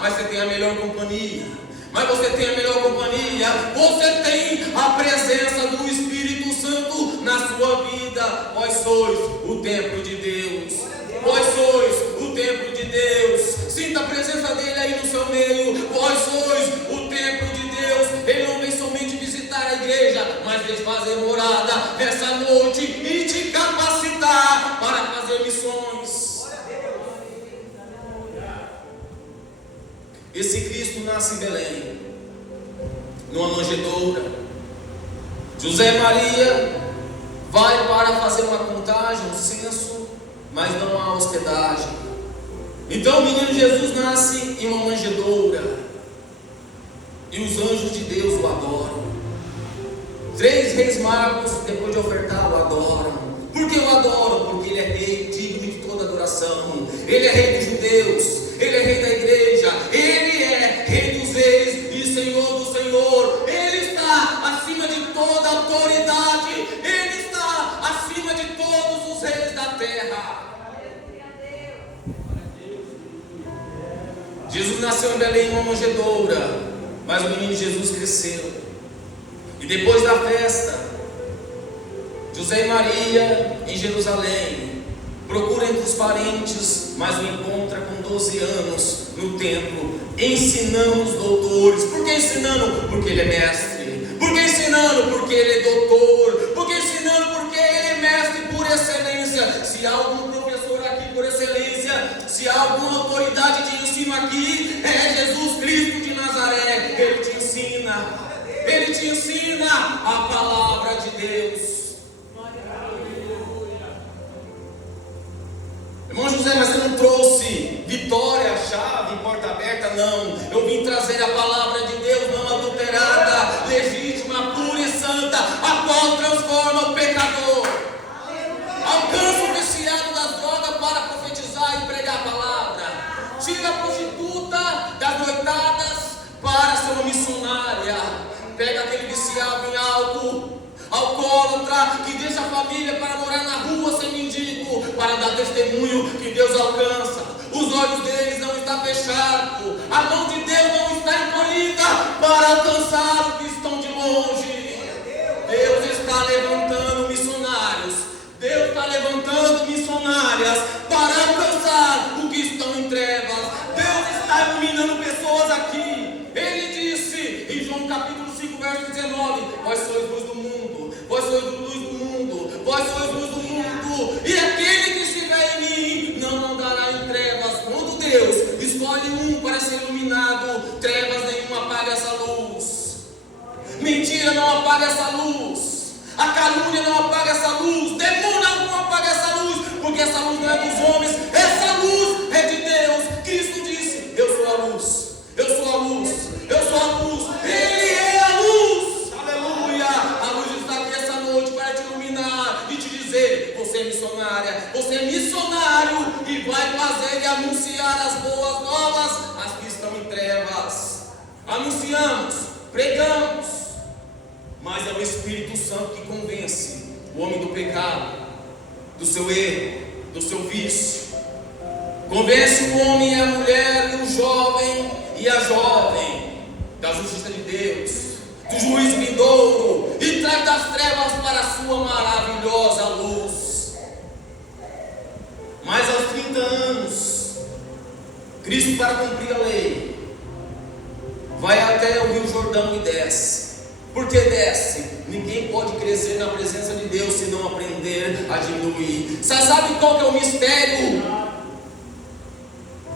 mas você tem a melhor companhia. Mas você tem a melhor companhia. Você tem a presença do Espírito Santo na sua vida. Vós sois o templo de Deus. Vós sois o templo de Deus. Sinta a presença dele aí no seu meio. Vós sois o templo de Deus. Ele não vem somente visitar a igreja, mas vem fazer morada nessa noite e te capacitar para fazer missões. Esse Cristo nasce em Belém, numa manjedoura. José e Maria vai para fazer uma contagem, um censo, mas não há hospedagem. Então o menino Jesus nasce em uma manjedoura, e os anjos de Deus o adoram. 3 reis magos, depois de ofertar, o adoram. Por que o adoram? Porque ele é rei, digno de toda adoração. Ele é rei dos judeus, ele é rei da igreja, ele é rei dos reis e senhor do senhor. Ele está acima de toda autoridade, ele está acima de todos os reis da terra. Jesus nasceu em Belém, em uma manjedoura, mas o menino Jesus cresceu. E depois da festa, José e Maria em Jerusalém procura entre os parentes, mas o encontra com 12 anos no templo, ensinando os doutores. Por que ensinando? Porque ele é mestre. Por que ensinando? Porque ele é doutor. Por que ensinando? Porque ele é mestre por excelência. Se há algum professor aqui por excelência, se há alguma autoridade de ensino aqui, é Jesus Cristo de Nazaré. Ele te ensina. Ele te ensina a palavra de Deus. Irmão José, mas você não trouxe vitória, chave, porta aberta? Não, eu vim trazer a palavra de Deus não adulterada, legítima, pura e santa, a qual transforma o pecador. Alcança o viciado das drogas para profetizar e pregar a palavra. Tira a prostituta das noitadas para ser uma missionária. Pega aquele viciado em álcool, alcoólatra, que deixa a família para morar na rua sem mendigo, para dar testemunho que Deus alcança. Os olhos deles não estão fechados, a mão de Deus não está encolhida para alcançar os que estão de longe. Deus está levantando missionários, Deus está levantando missionárias para alcançar os que estão em trevas. Deus está iluminando pessoas aqui. Ele disse em João capítulo 5, verso 19: vós sois luz do mundo, vós sois luz do mundo, vós sois luz do mundo, e aquele que estiver em mim não andará em trevas. Quando Deus escolhe um para ser iluminado, trevas nenhuma apaga essa luz, mentira não apaga essa luz, a calúnia não apaga essa luz, demônio não apaga essa luz, porque essa luz não é dos homens, essa luz é de Deus. Cristo disse: eu sou a luz, eu sou a luz, eu sou a luz, Ele é a luz, aleluia. A luz está aqui essa noite para te iluminar e te dizer: você é missionária, você é missionário, e vai fazer e anunciar as boas novas às que estão em trevas. Anunciamos, pregamos, mas é o Espírito Santo que convence o homem do pecado, do seu erro, do seu vício. Convence o homem e a mulher, e o jovem e a jovem da justiça de Deus, do juízo vindouro, e traz das trevas para a sua maravilhosa luz. Mas aos 30 anos, Cristo, para cumprir a lei, vai até o Rio Jordão e desce. Por que desce? Ninguém pode crescer na presença de Deus se não aprender a diminuir. Você sabe qual que é o mistério?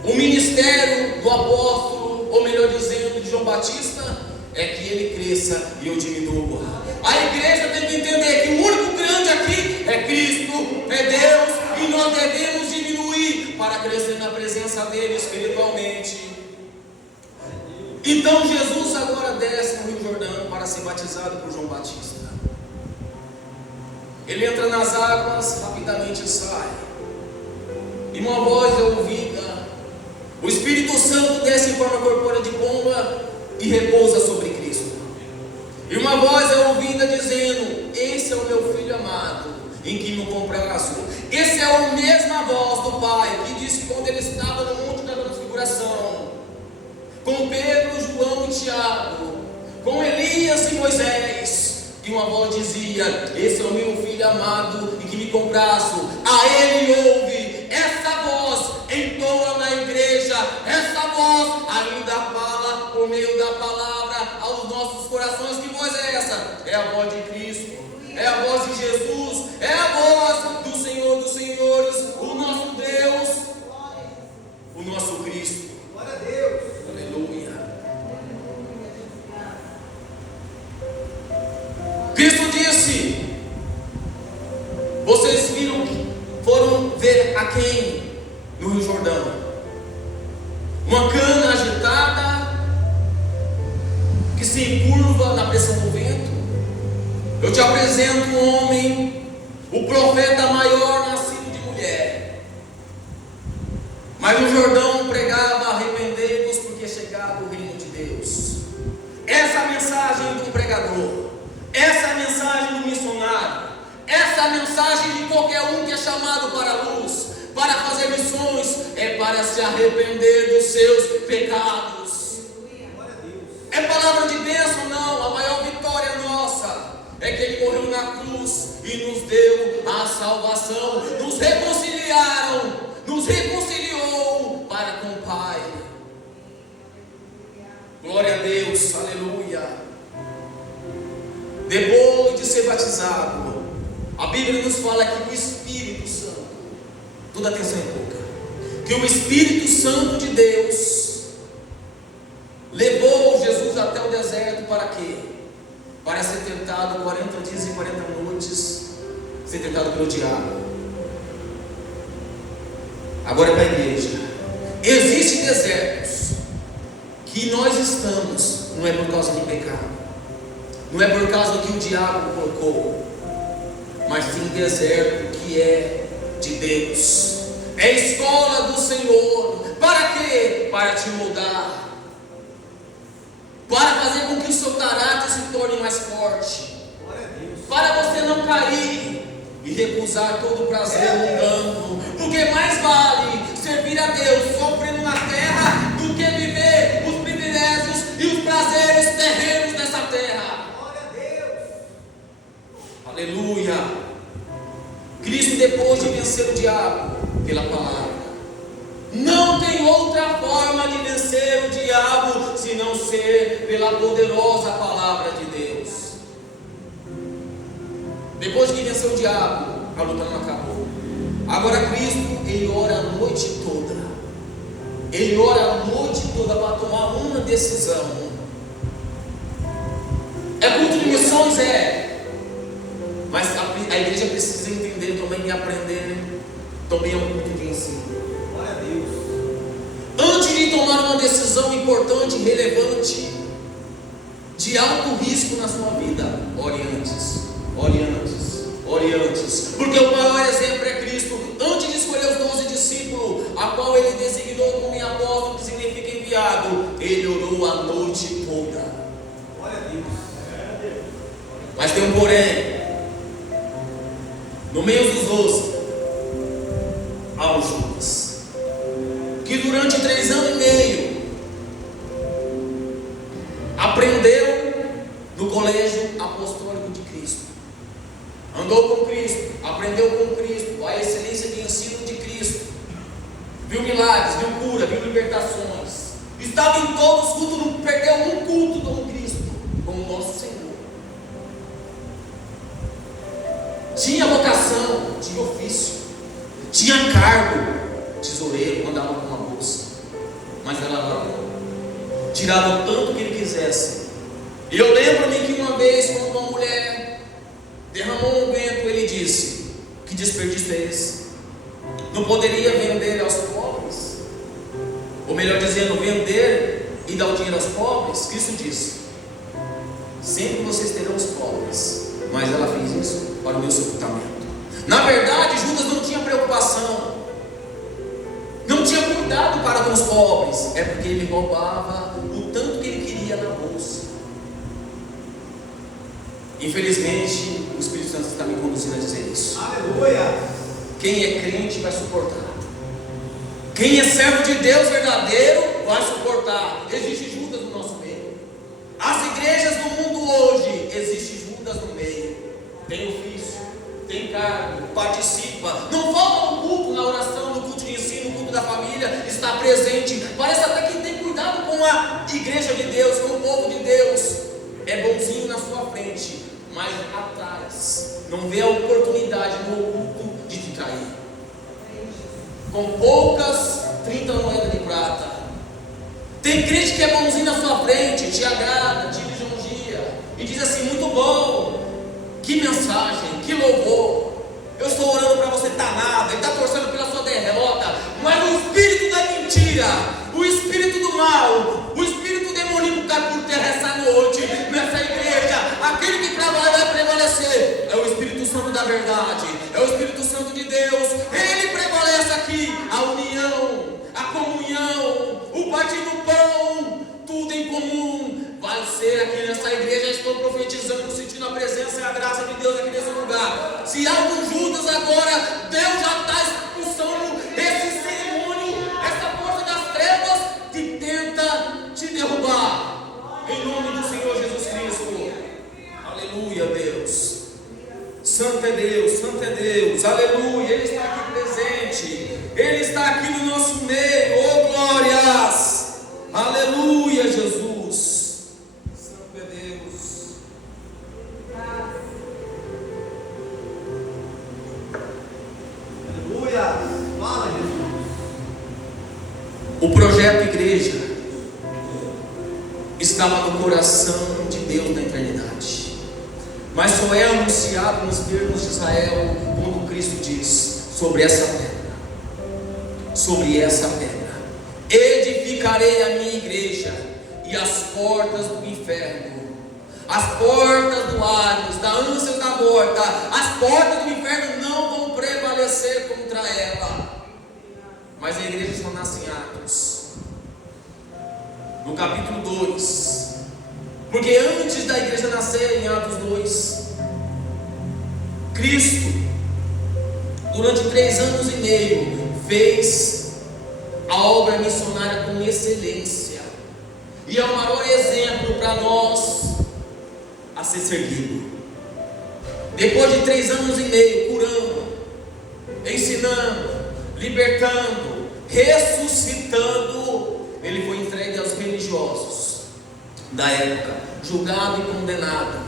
O ministério do apóstolo, ou melhor dizendo, de João Batista, é que ele cresça e eu diminua. A igreja tem que entender que o único grande aqui é Cristo, é Deus, e nós devemos diminuir para crescer na presença dele espiritualmente. Então Jesus agora desce no Rio Jordão para ser batizado por João Batista. Ele entra nas águas, rapidamente sai, e uma voz é ouvida. O Espírito Santo desce em forma corpórea de pomba e repousa sobre Cristo. E uma voz é ouvida dizendo: esse é o meu filho amado, em que me comprazo. Essa é a mesma voz do Pai que disse quando ele estava no Monte da Transfiguração: com Pedro, João e Tiago, com Elias e Moisés, e uma voz dizia: esse é o meu filho amado e que me comprazo, a ele ouve. Essa voz entoa na igreja, essa voz ainda fala por meio da palavra aos nossos corações. Que voz é essa? É a voz de Cristo, é a voz de Jesus, é a voz do Senhor dos Senhores, o nosso Deus, o nosso Cristo. Glória a Deus. Aleluia. Cristo disse: vocês foram ver a quem? No Rio Jordão. Uma cana agitada que se encurva na pressão do vento. Eu te apresento um homem, o profeta maior nascido de mulher. Mas no Jordão pregava: arrependei-vos, porque é chegado o reino de Deus. Essa é a mensagem do pregador, essa é a mensagem do missionário, essa é a mensagem de qualquer um que é chamado para a luz, para fazer missões, é para se arrepender dos seus pecados. É palavra de bênção? Não. A maior vitória nossa é que Ele morreu na cruz e nos deu a salvação, nos reconciliou para com o Pai. Glória a Deus, aleluia. Depois de ser batizado, a Bíblia nos fala que o Espírito Santo, toda atenção em boca, que o Espírito Santo de Deus levou Jesus até o deserto para quê? Para ser tentado 40 dias e 40 noites, ser tentado pelo diabo. Agora é para a igreja. Existem desertos que nós estamos, não é por causa de pecado, não é por causa do que o diabo colocou, mas sim deserto que é de Deus, é escola do Senhor. Para quê? Para te moldar, para fazer com que o seu caráter se torne mais forte, para você não cair e recusar todo o prazer mundano, porque mais vale servir a Deus sofrendo na terra do que viver os privilégios e os prazeres terrenos dessa terra. Aleluia. Cristo, depois de vencer o diabo pela palavra, não tem outra forma de vencer o diabo senão ser pela poderosa palavra de Deus. Depois que venceu o diabo, a luta não acabou. Agora Cristo, Ele ora a noite toda. Ele ora a noite toda para tomar uma decisão. É culto de missões? É. Mas a igreja precisa entender também e aprender também é um culto de ensino. Glória a Deus. Antes de tomar uma decisão importante, relevante, de alto risco na sua vida, ore antes, ore antes, ore antes. Porque o maior exemplo é Cristo. Antes de escolher os 12 discípulos, a qual Ele designou como apóstolo, que significa enviado, Ele orou a noite toda. Glória a Deus. Mas tem um porém. No meio dos 12 há o Judas, que durante 3 anos e meio aprendeu no colégio apostólico de Cristo, andou com Cristo, aprendeu com Cristo a excelência de ensino de Cristo, viu milagres, viu cura, viu libertações, estava em todos os cultos, não perdeu um culto com Cristo, como nosso Senhor. Tinha vocação, tinha ofício, tinha cargo, tesoureiro, mandava com uma bolsa, mas ela não, tirava o tanto que ele quisesse. E eu lembro-me que uma vez, quando uma mulher derramou um vento, ele disse: que desperdício é esse? Não poderia vender aos pobres? Ou melhor dizendo, vender e dar o dinheiro aos pobres? Cristo disse: sempre vocês terão os pobres, mas ela fez isso para o meu sepultamento. Na verdade, Judas não tinha preocupação, não tinha cuidado para com os pobres, é porque ele roubava o tanto que ele queria na bolsa. Infelizmente, o Espírito Santo está me conduzindo a dizer isso. Aleluia. Quem é crente vai suportar. Quem é servo de Deus verdadeiro vai suportar. Existe Judas no nosso meio. As igrejas do mundo hoje, existe Judas no meio. Tem ofício, tem cargo, participa. Não falta no culto, na oração, no culto de ensino, no culto da família, está presente. Parece até que tem cuidado com a igreja de Deus, com o povo de Deus. É bonzinho na sua frente, mas atrás não vê a oportunidade no oculto de te trair. Com poucas 30 moedas de prata. Tem crente que é bonzinho na sua frente, te agrada, te lisonjeia e diz assim: muito bom, que mensagem, que louvor. Eu estou orando para você, está nada, ele está torcendo pela sua derrota. Mas o espírito da mentira, o espírito do mal, o espírito demoníaco cai por terra essa noite, nessa igreja. Aquele que trabalha vai prevalecer. É o Espírito Santo da verdade, é o Espírito Santo de Deus. Ele prevalece aqui. A união, a comunhão, o partir do pão, tudo em comum vai ser aqui nessa igreja. Estou profetizando, sentindo a presença e a graça de Deus aqui nesse lugar. Se há algum Judas agora, Deus já está expulsando esse demônio, essa força das trevas que tenta te derrubar. Em nome do Senhor Jesus Cristo. Aleluia, Deus. Santo é Deus, Santo é Deus. Aleluia, Ele está aqui presente. Ele está aqui no nosso meio. Oh, glórias. Aleluia, Jesus. Santo é Deus. Aleluia. Fala, Jesus. O projeto igreja estava no coração de Deus na eternidade, mas só é anunciado nos termos de Israel quando Cristo diz: sobre essa pedra edificarei a minha igreja, e as portas do inferno, as portas do Hades, da ânsia da morte, as portas do inferno não vão prevalecer contra ela. Mas a igreja só nasce em Atos, no capítulo 2, porque antes da igreja nascer, em Atos 2, Cristo, durante 3 anos e meio, fez a obra missionária com excelência, e é o maior exemplo para nós a ser seguido. Depois de 3 anos e meio, curando, ensinando, libertando, ressuscitando, ele foi entregue aos religiosos da época, julgado e condenado.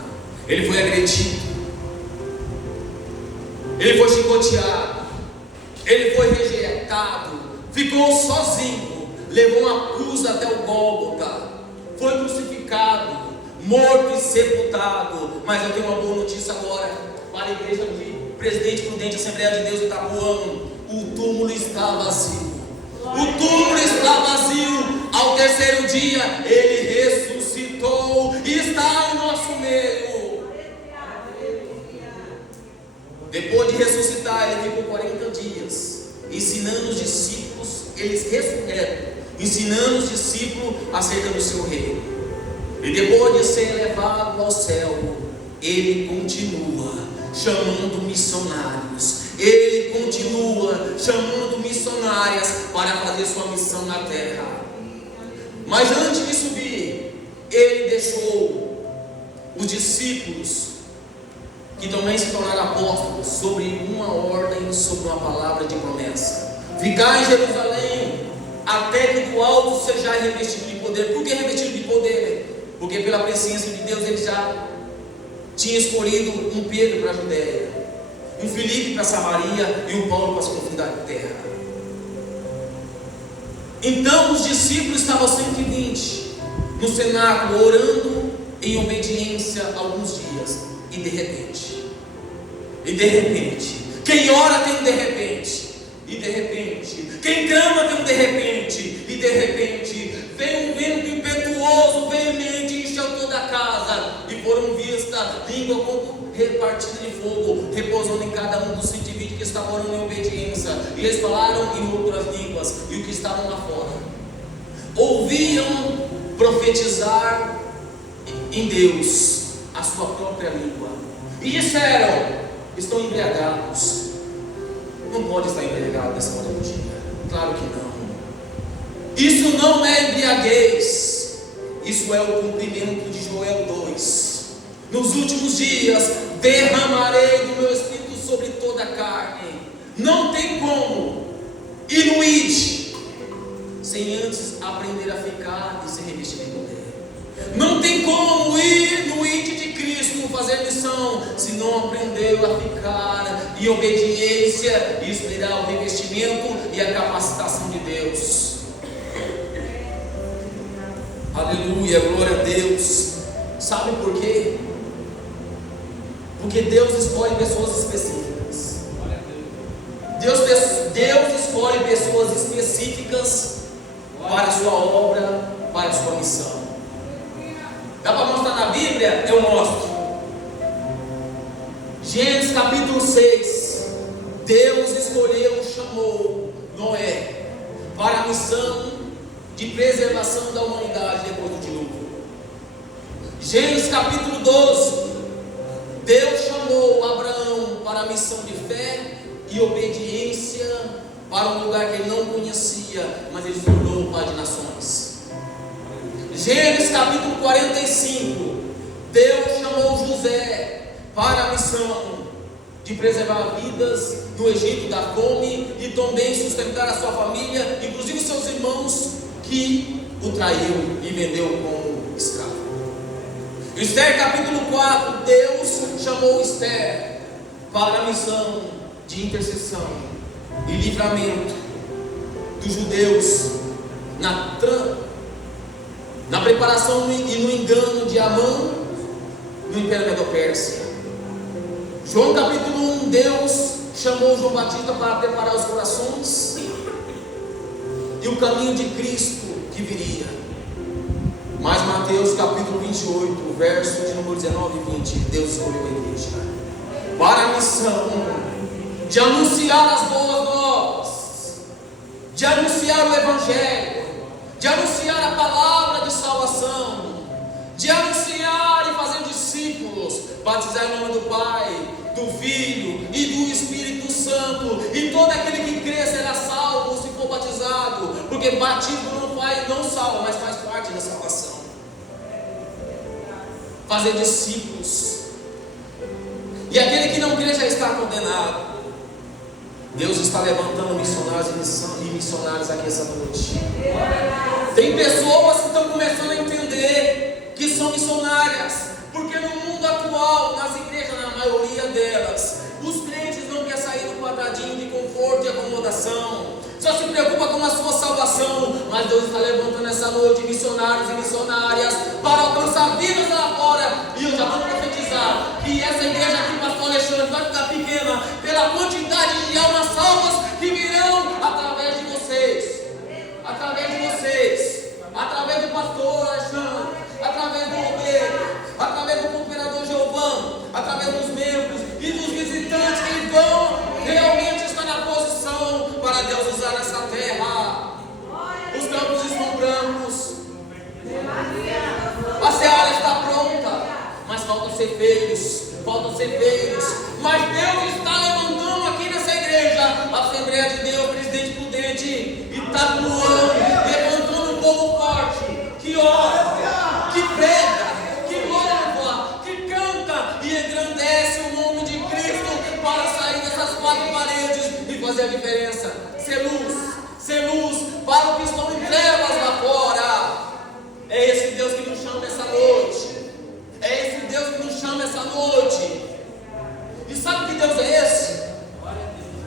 Ele foi agredido, ele foi chicoteado, ele foi rejeitado, ficou sozinho, levou uma cruz até o Gólgota, foi crucificado, morto e sepultado. Mas eu tenho uma boa notícia agora para a igreja de Presidente Prudente, Assembleia de Deus Itapuã: o túmulo está vazio. O túmulo está vazio. Ao 3º dia ele ressuscitou e está em nosso meio. Depois de ressuscitar, ele ficou 40 dias ensinando os discípulos, eles ressurreram, ensinando os discípulos acerca do seu reino. E depois de ser levado ao céu, ele continua chamando missionários. Ele continua chamando missionárias para fazer sua missão na terra. Mas antes de subir, ele deixou os discípulos, que também se tornaram apóstolos, sobre uma ordem, sobre uma palavra de promessa: ficar em Jerusalém até que do alto seja revestido de poder. Por que revestido de poder? Porque pela presciência de Deus ele já tinha escolhido um Pedro para a Judéia, um Filipe para Samaria e um Paulo para as confins da terra. Então os discípulos estavam 120 no cenáculo, orando em obediência alguns dias. E de repente, quem ora tem um de repente, e de repente, quem clama tem um de repente, e de repente, vem um vento impetuoso, veemente, encheu toda a casa, e foram vistas língua como repartida de fogo, repousando em cada um dos 120 que estavam orando em obediência, e eles falaram em outras línguas, e os que estavam lá fora ouviam profetizar em Deus a sua própria língua, e disseram: estão embriagados. Não pode estar embriagado nessa hora do dia, claro que não. Isso não é embriaguez, isso é o cumprimento de Joel 2. Nos últimos dias derramarei do meu espírito sobre toda a carne. Não tem como ir no id sem antes aprender a ficar e se revestir de poder. Não tem como ir no id de Cristo, fazer missão, se não aprendeu a ficar em obediência e esperar o revestimento e a capacitação de Deus. Aleluia, glória a Deus. Sabe por quê? Porque Deus escolhe pessoas específicas. Deus escolhe pessoas específicas para a sua obra, para a sua missão. Dá para mostrar na Bíblia? Eu mostro. Gênesis capítulo 6. Deus escolheu, chamou Noé para a missão de preservação da humanidade depois do dilúvio. Gênesis capítulo 12. Deus chamou Abraão para a missão de fé e obediência para um lugar que ele não conhecia, mas ele se tornou o pai de nações. Gênesis capítulo 45. Deus chamou José para a missão de preservar vidas no Egito da fome e também sustentar a sua família, inclusive seus irmãos que o traiu e vendeu como escravo. Esther capítulo 4. Deus chamou Esther para a missão de intercessão e livramento dos judeus na preparação e no engano de Amã no Império Medo-Pérsia. João capítulo 1. Deus chamou João Batista para preparar os corações e o caminho de Cristo que viria. Mas Mateus capítulo 28, verso de número 19 e 20, Deus escolheu a igreja para a missão de anunciar as boas novas, de anunciar o Evangelho, de anunciar a palavra de salvação, de anunciar e fazer discípulos, batizar em nome do Pai, do Filho e do Espírito Santo, e todo aquele que crê será salvo se for batizado, porque batismo não salva, mas faz parte da salvação. Fazer discípulos, e aquele que não crê já está condenado. Deus está levantando missionários e missionárias aqui essa noite. Tem pessoas que estão começando a entender que são missionárias, porque no mundo atual, nas igrejas, na maioria delas, os crentes não querem sair do quadradinho de conforto e acomodação, só se preocupa com a sua salvação. Mas Deus está levantando essa noite missionários e missionárias para alcançar vidas lá fora. E eu já vou profetizar que essa igreja aqui, pastor Alexandre, vai ficar pequena pela quantidade de almas salvas que virão através de vocês, através do pastor Alexandre, através do obreiro, através do cooperador Giovanni, através dos membros e dos visitantes que vão realmente estar na posição para Deus usar nessa terra. Os campos estão brancos, a seara está pronta, mas faltam ceifeiros. Mas Deus está levantando aqui nessa igreja, a Assembleia de Deus, presidente prudente, e está atuando, levantando um povo forte, que ora, que prega, que louva, que canta e engrandece o nome de Cristo para sair dessas quatro paredes e fazer a diferença. Ser luz para os que estão em trevas lá fora. É esse Deus que nos chama essa noite. É esse Deus que nos chama essa noite. E sabe que Deus é esse?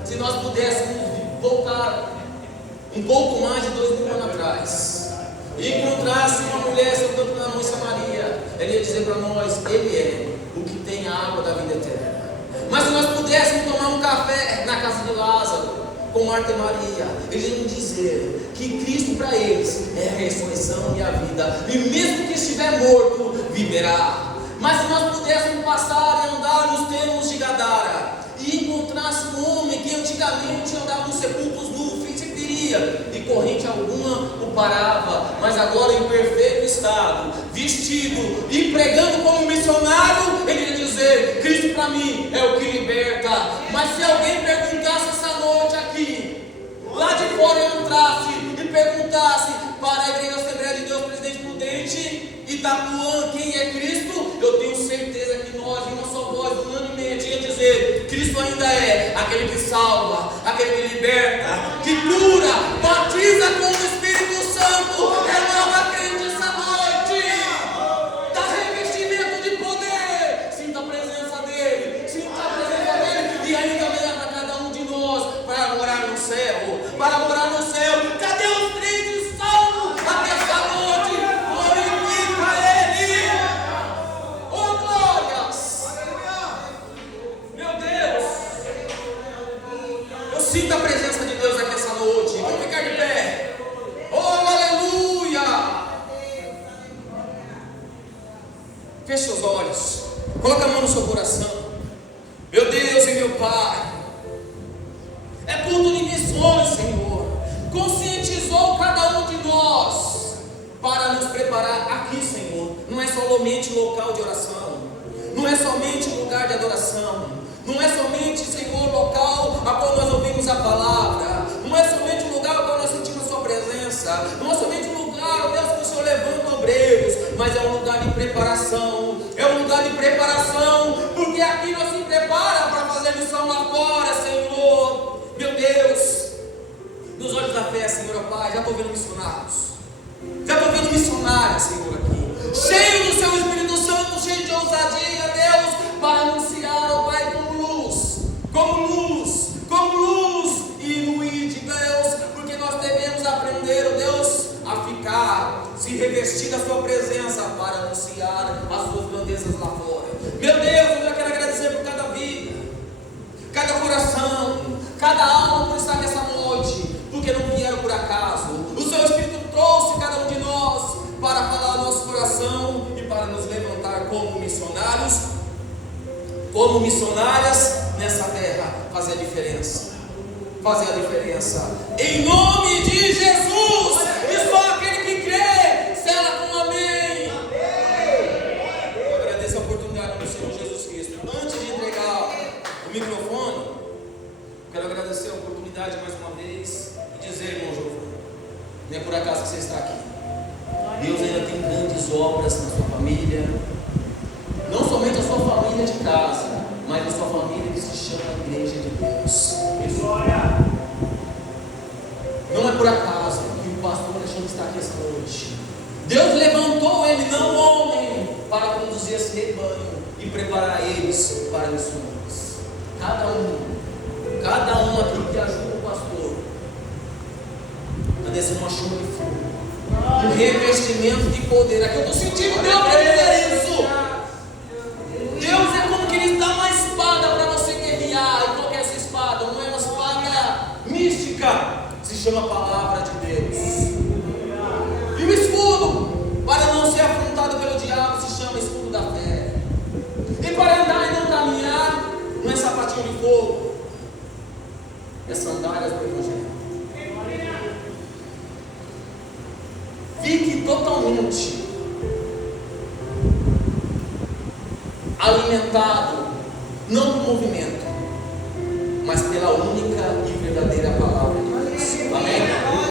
Se nós pudéssemos voltar um pouco mais de 2000 anos atrás e encontrasse uma mulher sentando na mãe Samaria, ela ia dizer para nós: Ele é o que tem a água da vida eterna. Mas se nós pudéssemos tomar um café na casa de Lázaro com Marta e Maria, eles iam dizer que Cristo para eles é a ressurreição e a vida, e mesmo que estiver morto, viverá. Mas se nós pudéssemos passar e andar nos termos de Gadara e encontrasse um homem que antigamente andava nos sepulcros nus, e corrente alguma o parava, mas agora em perfeito estado, vestido e pregando como missionário, ele ia dizer: Cristo para mim é o que liberta. Mas se alguém perguntasse essa noite aqui, lá de fora eu entrasse e perguntasse para a Igreja Assembleia de Deus, Presidente Prudente, Itapuã, quem é Cristo, eu tenho certeza que nós, em uma só voz, unanimemente, ia dizer: Cristo ainda é aquele que salva, aquele que liberta, que cura, batiza com o Espírito Santo, renova a crente essa noite, dá revestimento de poder. Sinta a presença dele, sinta a presença dele, e ainda leva cada um de nós para morar no céu, para morar no céu. Cadê os crentes salvos até essa noite? Glorifica ele! Oh glórias! Meu Deus! Eu sinto a presença de Deus aqui essa noite. Vamos ficar de pé. Oh aleluia! Feche seus olhos. Coloca a mão no seu coração. Meu Deus e meu Pai, é culto de missões, Senhor. Conscientizou cada um de nós para nos preparar aqui, Senhor. Não é somente local de oração, não é somente lugar de adoração, não é somente, Senhor, local a qual nós ouvimos a palavra, não é somente o lugar a qual nós sentimos a Sua presença, não é somente o lugar, ó Deus, que o Senhor levanta obreiros, mas é um lugar de preparação, é um lugar de preparação, porque aqui nós se prepara para fazer missão lá fora, Senhor. Meu Deus, nos olhos da fé, Senhor, ó Pai, já estou vendo missionários, já estou vendo missionários, Senhor, aqui, cheio do Seu Espírito Santo, cheio de ousadia, Deus, para anunciar, ó Pai, como luz e iluir de Deus, porque nós devemos aprender, ó Deus, a ficar, se revestir da Sua presença para anunciar as Suas grandezas lá fora. Meu Deus, eu já quero agradecer por cada vida, cada coração, cada alma por estar nessa noite, porque não vieram por acaso. O Seu Espírito trouxe cada um de nós para falar ao nosso coração e para nos levantar como missionários, como missionárias nessa terra, fazer a diferença. Fazer a diferença. Em nome de Jesus. E só aquele que crê, sela com um amém. Eu agradeço a oportunidade do Senhor Jesus Cristo. Antes de entregar o microfone, quero agradecer a oportunidade mais uma vez e dizer, irmão Giovanni, não é por acaso que você está aqui. Deus ainda tem grandes obras na sua família, não somente a sua família de casa, mas a sua família que se chama Igreja de Deus. Não é por acaso que o pastor Alexandre está aqui essa noite. Deus levantou ele, não homem, para conduzir esse rebanho e preparar eles para missões. Cada um aqui que ajuda o pastor está descendo uma chuva de fogo, um revestimento de poder. Aqui eu estou sentindo Deus para dizer isso. Deus é como que Ele dá uma espada para você guerrear. E qual que é essa espada? Não é uma espada mística, se chama Palavra de Deus. E o escudo, para não ser afrontado pelo diabo, se chama escudo da fé. E para andar e não caminhar, não é sapatinho de fogo, é sandálias do Evangelho. Fique totalmente alimentado, não do movimento, mas pela única e verdadeira palavra.